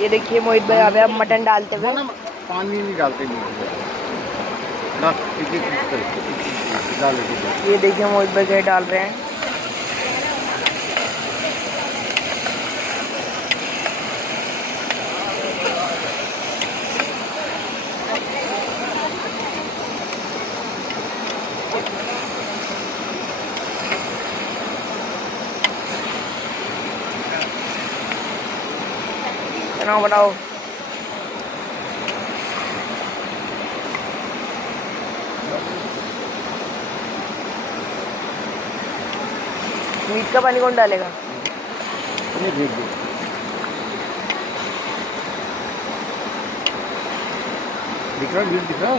ये देखिए मोहित भाई यहाँ पे अब मटन डालते हुए। पानी नहीं डालते ये देखिए मोहित भाई क्या डाल रहे हैं। बनाओ बनाओ। मीट का पानी कौन डालेगा? दिख रहा मीट दिख रहा।